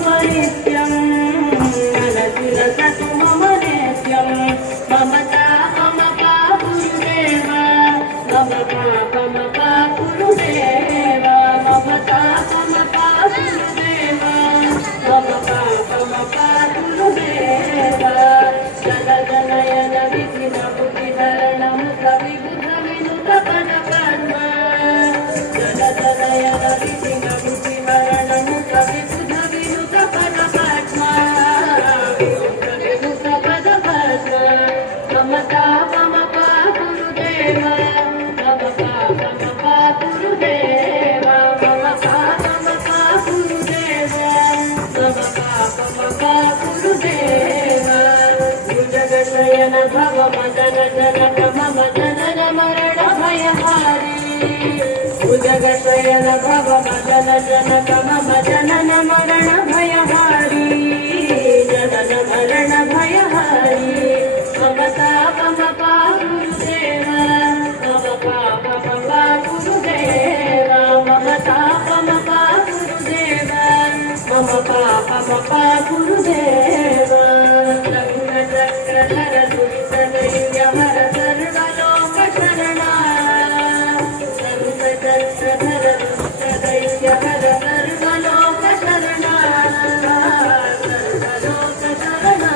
मम नित्यं मनसि रसतु मम नित्यं ममता ममता गुरुदेव ममता ममता गुरुदेव ममता ममता गुरुदेव ममता ममता गुरुदेव जन जनयन विधिन बुद्धिधरणं कविबुध विनुत पद पद्म जन जनयन विधिन बुद्धिधरणं कविबुध विनुत पद पद्म विनुत पद पद्म ममता ममता गुरुदेव ममता ममता गुरुदेव ममता ममता गुरुदेव ममता ममता गुरुदेव भुजगशयन भव मदन जनक मम जनन मरण भयहारी भुजगशयन भव मदन जनक मम जनन मरण भयहारी जनन मरण भयहारी ममता ममता गुरुदेव ममता ममता गुरुदेव ममता ममता गुरुदेव ममता ममता गुरुदेव चक्रधर दुष्ट दैत्यहर सर्वलोक शरणा संत चक्रधर दुष्ट दैत्यहर सर्वलोक शरणा सर्वलोक शरणा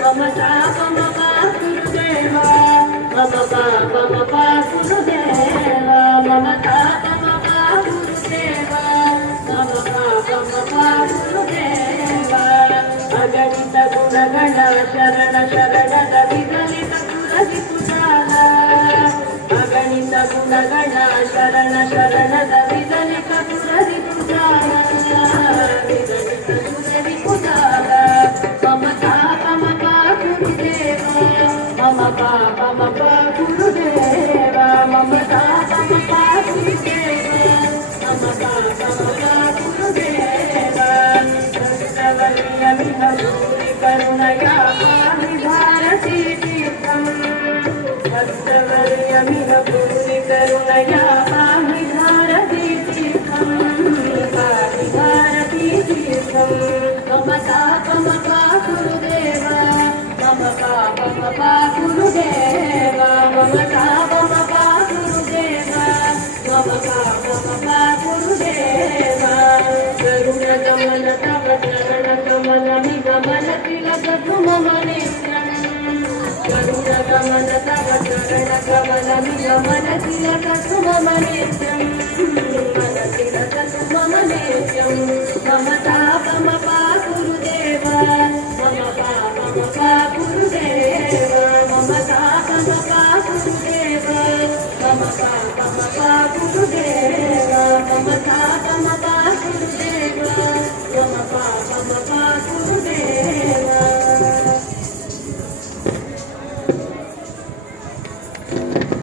ममता ममता गुरुदेव ममता ममता गुरुदेव ममता ममता गुरुदेव ममता ममता गुरुदेव अगणित गुणगण शरण शरणद विदलित पुरहि पुजाಲ अगणित गुणगण शरण शरणद विदलित पुरहि पुजाಲ विदलित पुरहि पुजाಲ ममता ममता गुरुदेव ममता ममता गुरुदेव ममता ममता गुरुदेव ममता ममता गुरुदेव भक्तवर्यमिह भूरि करुणया पाहि भारती तीर्थं भक्तवर्यमिह भूरि करुणया पाहि भारती तीर्थं पाहि भारती तीर्थं ममता ममता गुरुदेव ममता ममता गुरुदेव ममता ममता गुरुदेव ममता ममता गुरुदेव करुणगमन तव चरणकमलमिगमलतिलकतु मम नित्यं करुणगमन तव चरणकमलमिगमलतिलकतु मम नित्यं मलतिलकतु मम नित्यं ममता ममता गुरुदेव ममता ममता गुरुदेव ममता ममता गुरुदेव ममता ममता गुरुदेव